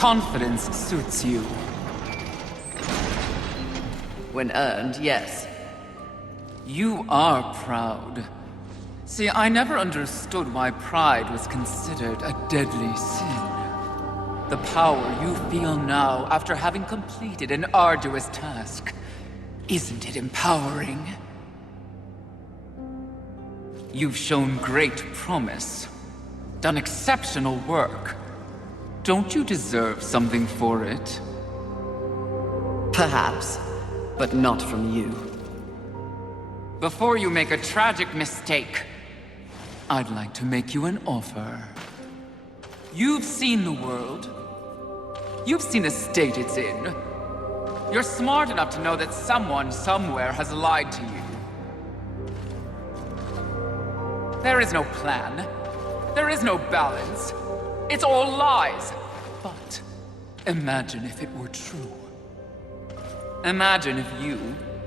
confidence suits you. When earned, yes. You are proud. See, I never understood why pride was considered a deadly sin. The power you feel now after having completed an arduous task. Isn't it empowering? You've shown great promise. Done exceptional work. Don't you deserve something for it? Perhaps, but not from you. Before you make a tragic mistake, I'd like to make you an offer. You've seen the world. You've seen the state it's in. You're smart enough to know that someone somewhere has lied to you. There is no plan. There is no balance. It's all lies. But imagine if it were true. Imagine if you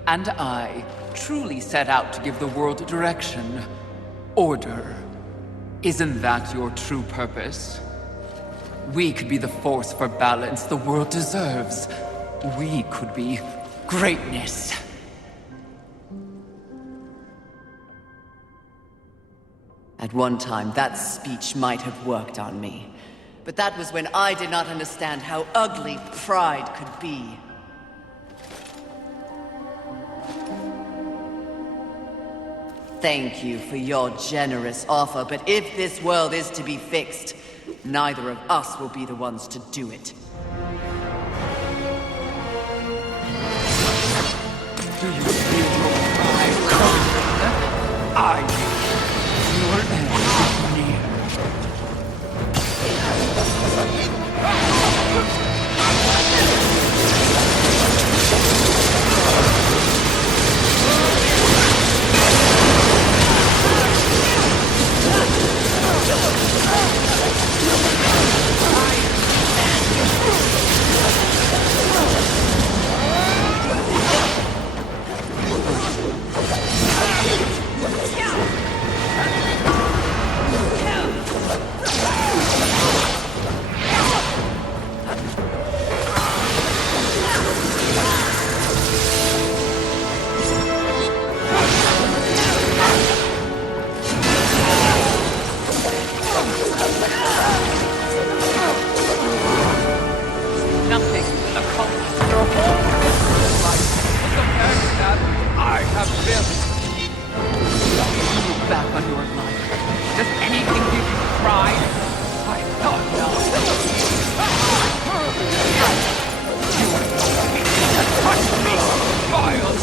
and I truly set out to give the world direction, order. Isn't that your true purpose? We could be the force for balance the world deserves. We could be greatness. At one time, that speech might have worked on me. But that was when I did not understand how ugly pride could be. Thank you for your generous offer, but if this world is to be fixed, neither of us will be the ones to do it. Do you feel your pride crumbling? I do. Your end is near. Nothing accomplished your whole life compared to that I have built. You look back on your life. Does anything give you pride? I thought not. You have no reason to touch me, vile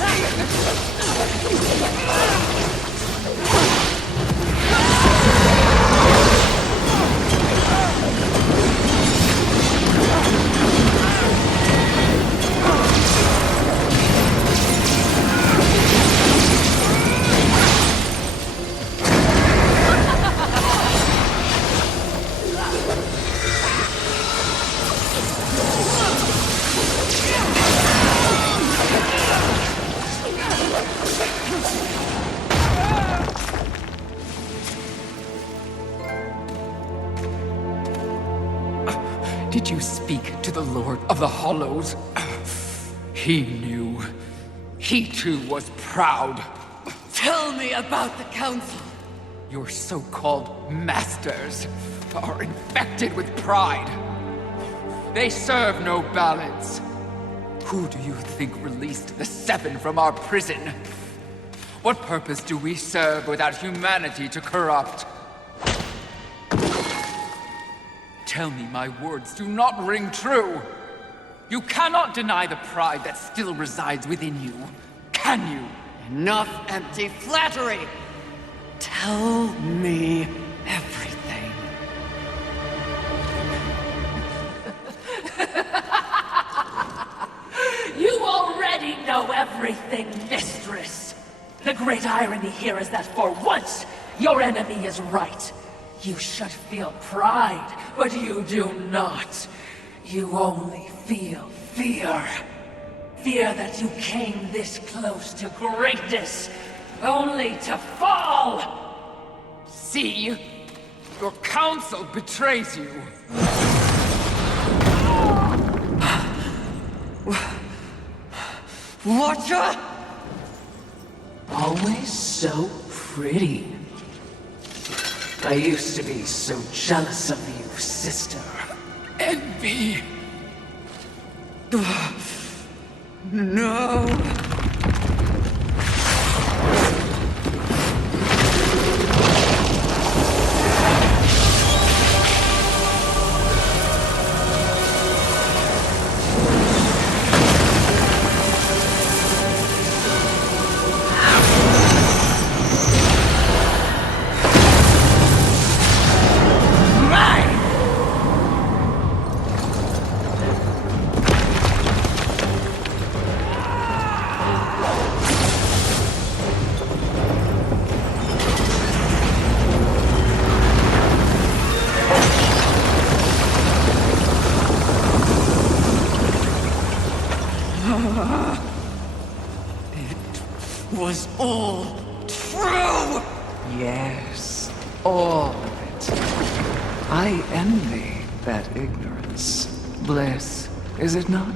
Did you speak to the Lord of the Hollows? He knew. He too was proud. Tell me about the Council! Your so-called masters are infected with pride. They serve no balance. Who do you think released the Seven from our prison? What purpose do we serve without humanity to corrupt? Tell me my words do not ring true. You cannot deny the pride that still resides within you, can you? Enough empty flattery! Tell me everything. You already know everything, mistress. The great irony here is that for once, your enemy is right. You should feel pride, but you do not. You only feel fear. Fear that you came this close to greatness, only to fall! See? Your council betrays you. Watcher? Always so pretty. I used to be so jealous of you, sister. Envy. No. Was all true! Yes, all of it. I envy that ignorance. Bliss, is it not?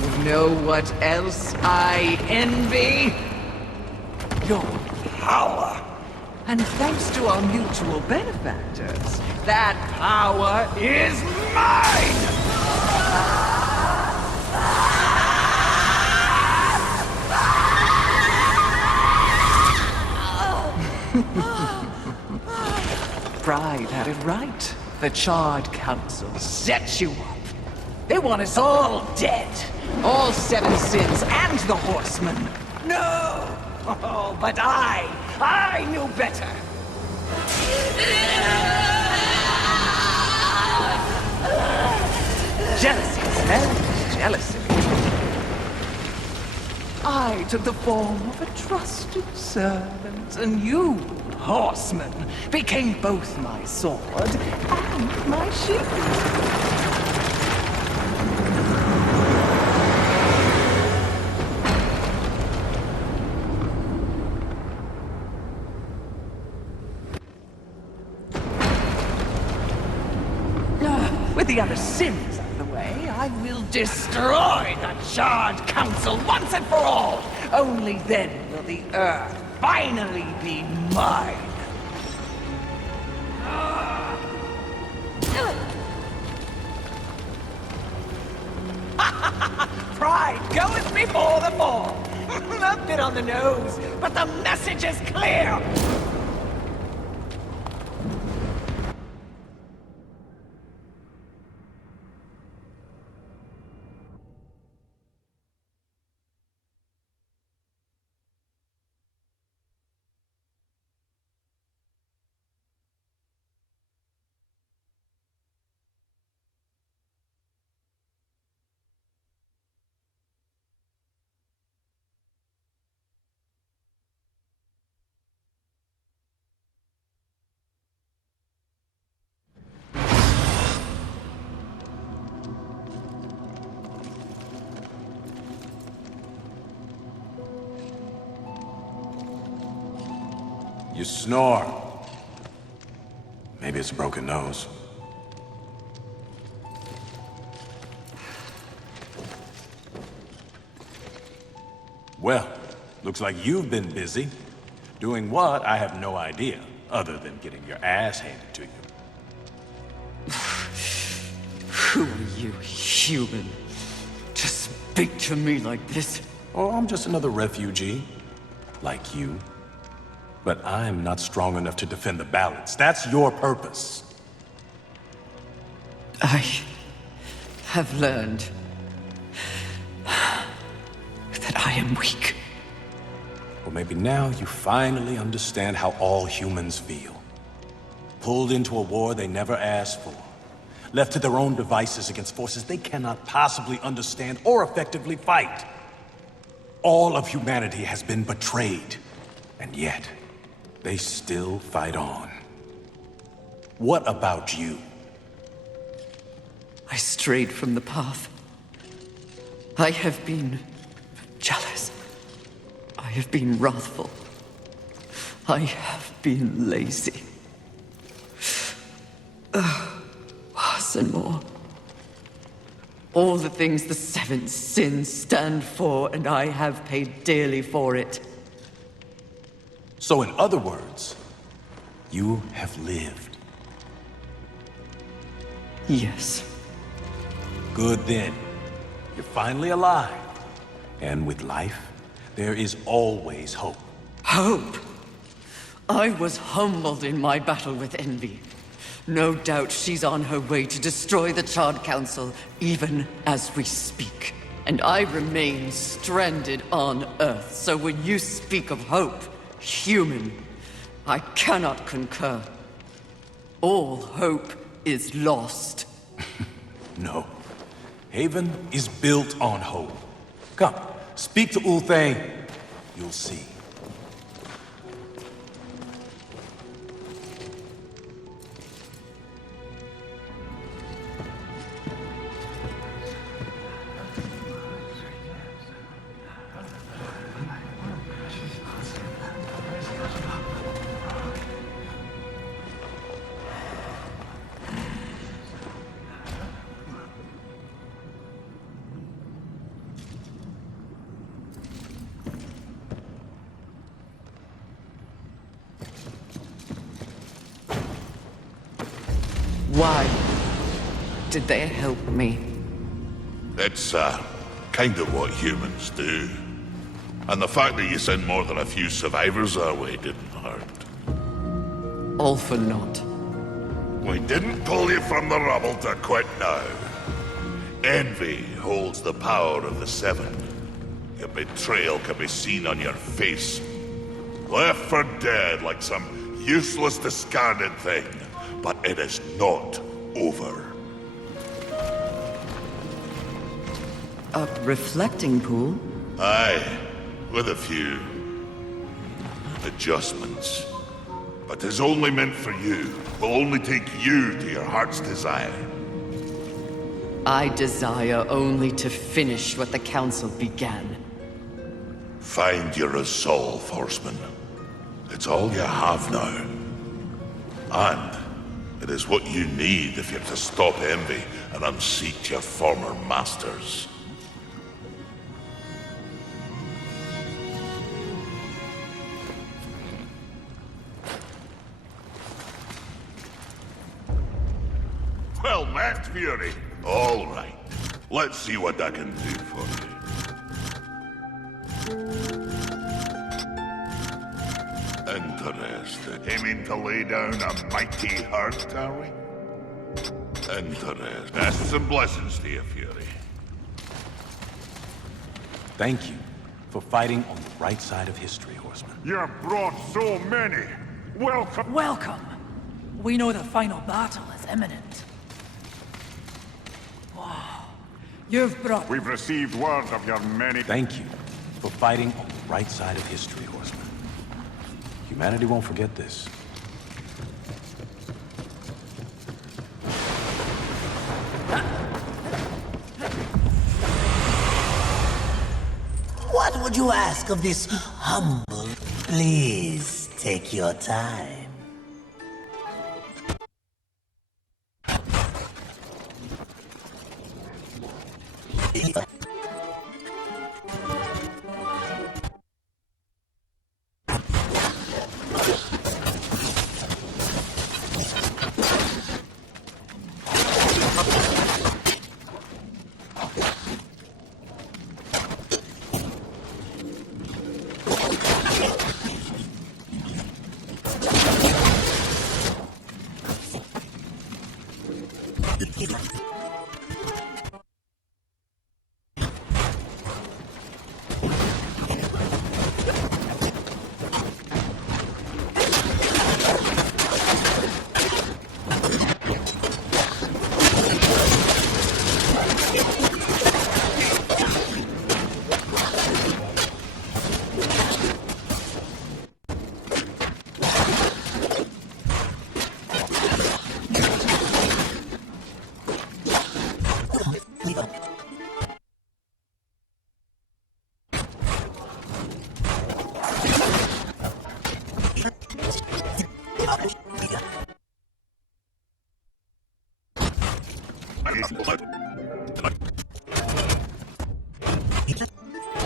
You know what else I envy? Your power. And thanks to our mutual benefactors, that power is mine! Pride had it right. The Charred Council Set you up. They want us all dead. All seven sins and the horsemen. No! Oh, but I knew better. Jealousy, hellish jealousy. I took the form of a trusted servant, and you, horseman, became both my sword and my shield. With the other sins out of the way, I will destroy the Charred Council once and for all! Only then will the Earth finally be mine! Pride goeth before the fall! A bit on the nose, but the message is clear! You snore. Maybe it's a broken nose. Well, looks like you've been busy. Doing what, I have no idea, other than getting your ass handed to you. Who are you, human? To speak to me like this? Oh, I'm just another refugee, like you. But I'm not strong enough to defend the balance. That's your purpose. I have learned that I am weak. Well, maybe now you finally understand how all humans feel. Pulled into a war they never asked for. Left to their own devices against forces they cannot possibly understand or effectively fight. All of humanity has been betrayed, and yet they still fight on. What about you? I strayed from the path. I have been jealous. I have been wrathful. I have been lazy. Worse and more. All the things the seven sins stand for, and I have paid dearly for it. So in other words, you have lived. Yes. Good then. You're finally alive. And with life, there is always hope. Hope? I was humbled in my battle with Envy. No doubt she's on her way to destroy the Charred Council, even as we speak. And I remain stranded on Earth, so when you speak of hope, human, I cannot concur. All hope is lost. No. Haven is built on hope. Come, speak to Ulthane. You'll see. Why did they help me? It's, kind of what humans do. And the fact that you sent more than a few survivors our way didn't hurt. All for naught. We didn't pull you from the rubble to quit now. Envy holds the power of the Seven. Your betrayal can be seen on your face. Left for dead like some useless, discarded thing. But it is not over. A reflecting pool? Aye, with a few adjustments. But 'tis only meant for you. Will only take you to your heart's desire. I desire only to finish what the Council began. Find your resolve, Horseman. It's all you have now. And it is what you need if you're to stop Envy and unseat your former masters. Well met, Fury. All right. Let's see what I can do for you. Interesting. Aiming to lay down a mighty hurt, are we? Interesting. Bests and blessings to you, Fury. Thank you for fighting on the right side of history, Horseman. You brought so many. Welcome. Welcome. We know the final battle is imminent. Wow. You've brought... We've received word of your many... Thank you for fighting on the right side of history, Horseman. Humanity won't forget this. What would you ask of this humble? Please take your time.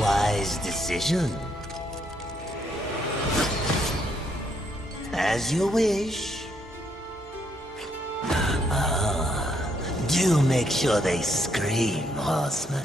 Wise decision. As you wish. Do make sure they scream, horseman.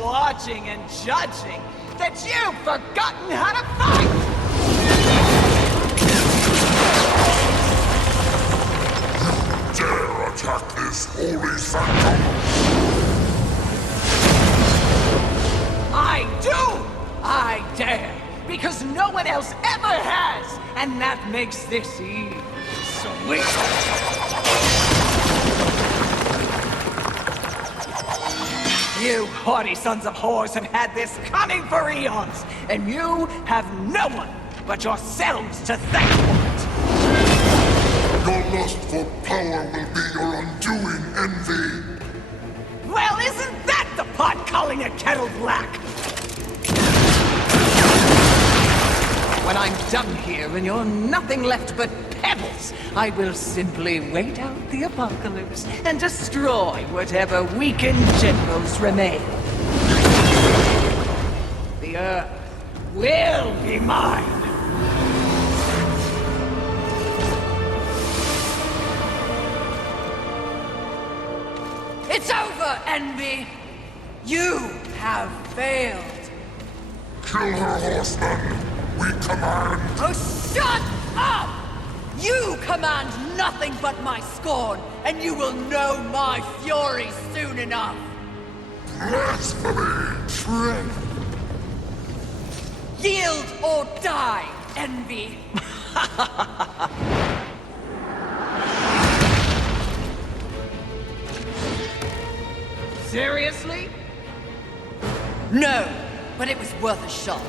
Watching and judging that you've forgotten how to fight! Dare attack this holy sanctum! I do! I dare! Because no one else ever has! And that makes this eve sweet! You haughty sons of whores have had this coming for eons, and you have no one but yourselves to thank for it! Your lust for power will be your undoing, Envy! Well, isn't that the pot calling a kettle black? When I'm done here and you're nothing left but pebbles, I will simply wait out the apocalypse and destroy whatever weakened generals remain. The Earth will be mine! It's over, Envy! You have failed! Kill her, horseman! We command! Oh, shut up! You command nothing but my scorn, and you will know my fury soon enough! Blasphemy! Tread! Yield or die, Envy! Seriously? No, but it was worth a shot.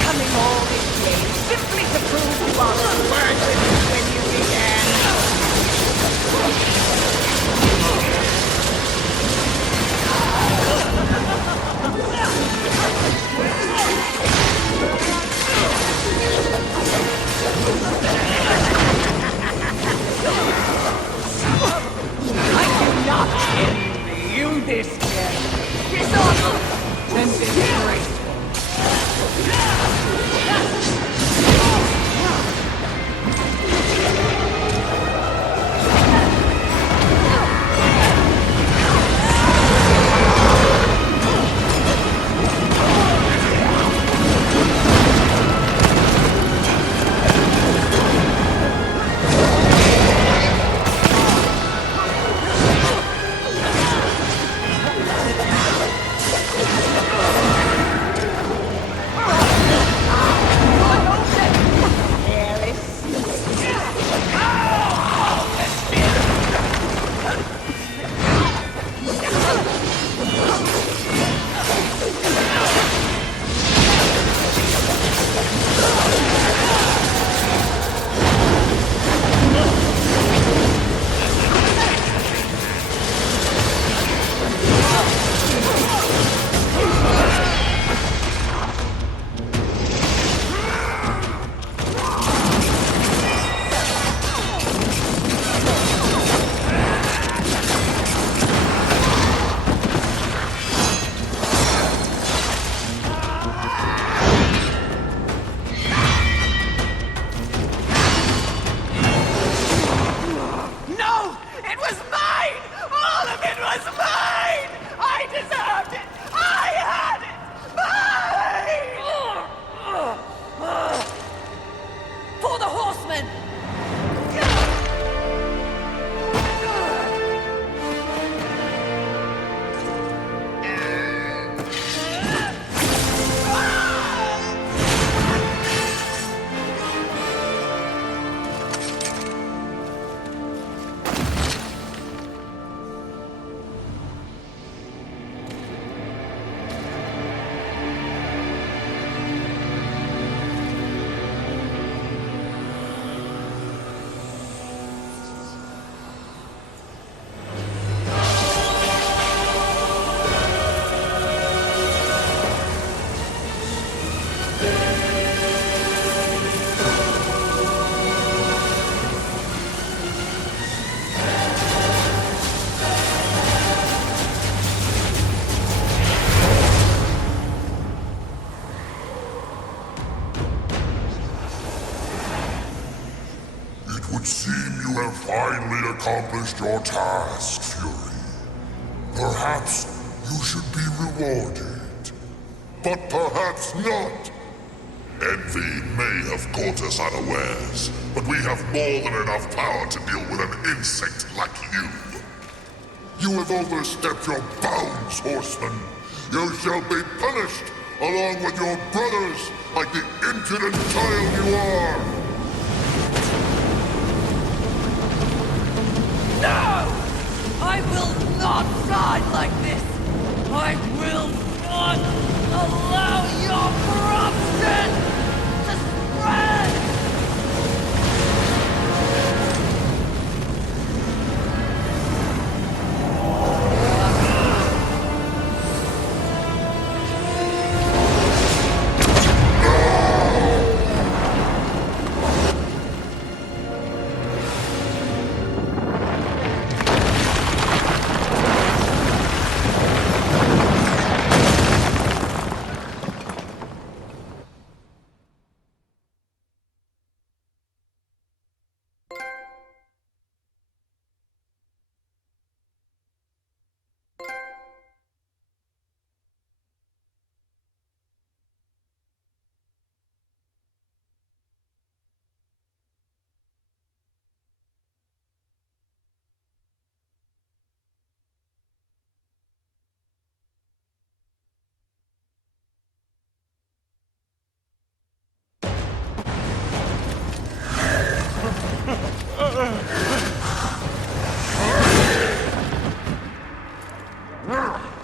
Coming all this way simply to prove you are worse than when you began. I do not envy you this day. Dishonorable and disgraceful. seem you have finally accomplished your task, Fury. Perhaps you should be rewarded. But perhaps not. Envy may have caught us unawares, but we have more than enough power to deal with an insect like you. You have overstepped your bounds, horseman. You shall be punished, along with your brothers, like the impudent child you are! No! I will not die like this! I will not allow your corruption to spread!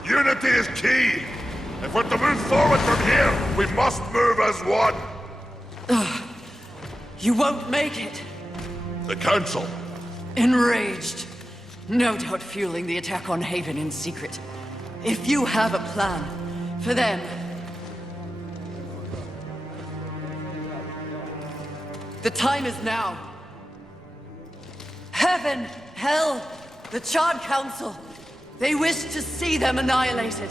Unity is key! If we're to move forward from here, we must move as one! You won't make it. The Council. Enraged. No doubt fueling the attack on Haven in secret. If you have a plan for them... The time is now. Heaven, hell, the Charred Council. They wish to see them annihilated.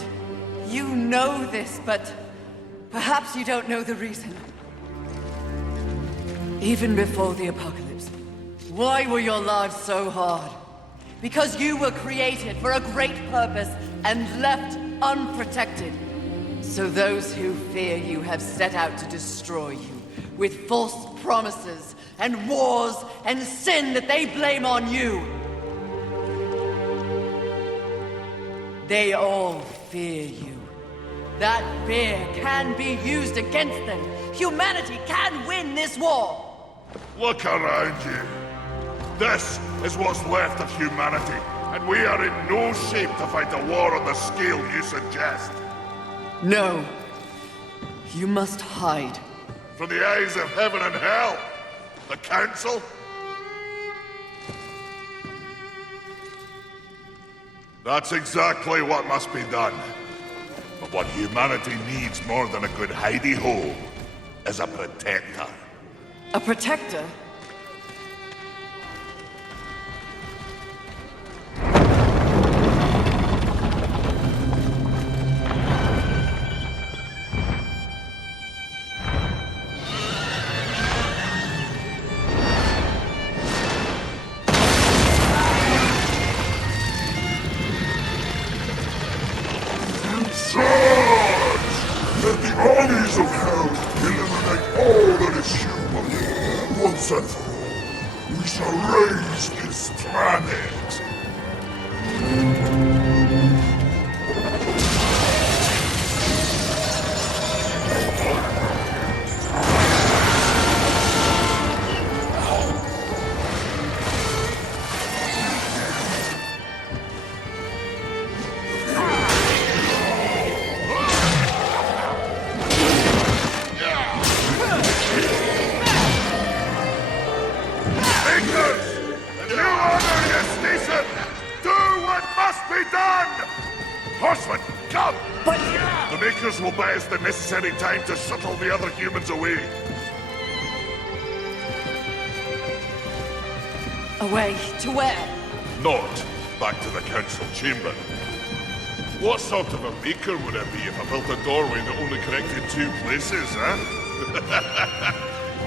You know this, but perhaps you don't know the reason. Even before the apocalypse, why were your lives so hard? Because you were created for a great purpose and left unprotected. So those who fear you have set out to destroy you with false promises and wars and sin that they blame on you. They all fear you. That fear can be used against them. Humanity can win this war. Look around you. This is what's left of humanity, and we are in no shape to fight a war on the scale you suggest. No. You must hide. From the eyes of heaven and hell. The Council? That's exactly what must be done. But what humanity needs more than a good hidey-hole is a protector. A protector? Let the armies of hell eliminate all that is human. Once and for all, we shall raise this planet. Horseman, come! But... The Makers will buy us the necessary time to shuttle the other humans away. Away to where? Not back to the Council chamber. What sort of a Maker would it be if I built a doorway that only connected two places, huh?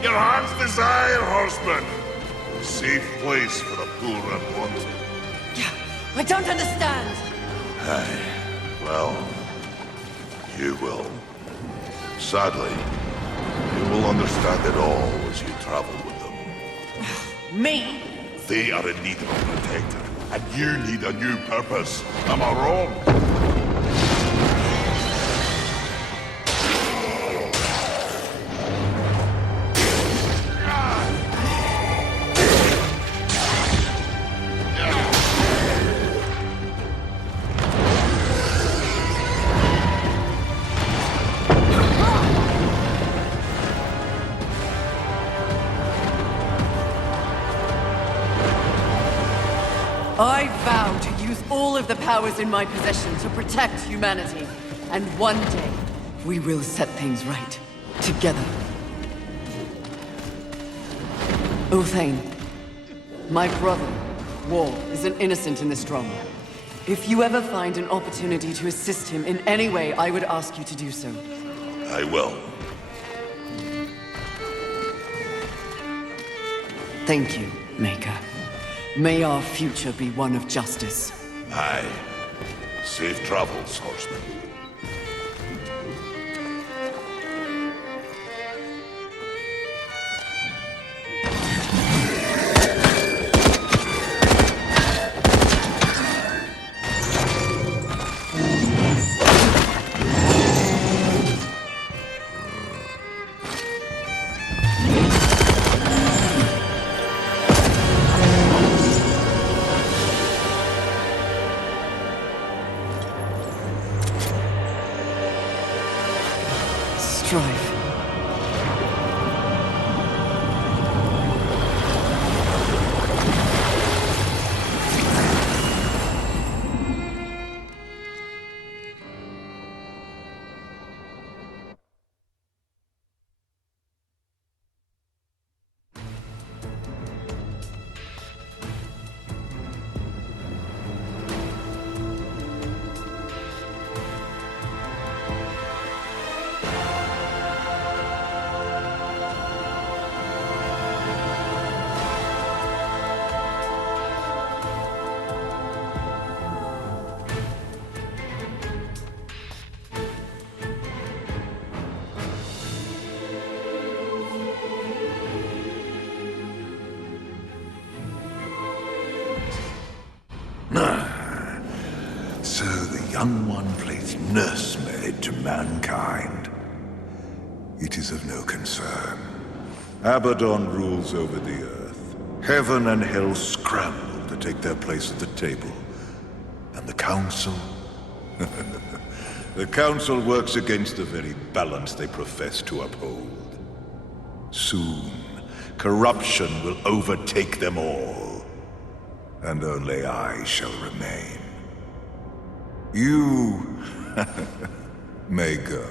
Your heart's desire, Horseman! safe place for the poor and wanted. I don't understand! Aye. Well, you will. Sadly, you will understand it all as you travel with them. Me? They are in need of a protector, and you need a new purpose. Am I wrong? I vow to use all of the powers in my possession to protect humanity. And one day, we will set things right. Together. Uthane, my brother, War, is an innocent in this drama. If you ever find an opportunity to assist him in any way, I would ask you to do so. I will. Thank you, Maker. May our future be one of justice. Aye. Safe travels, horseman. Strife. So the young one plays nursemaid to mankind. It is of no concern. Abaddon rules over the earth. Heaven and hell scramble to take their place at the table. And the Council? The Council works against the very balance they profess to uphold. Soon, corruption will overtake them all. And only I shall remain. You may go.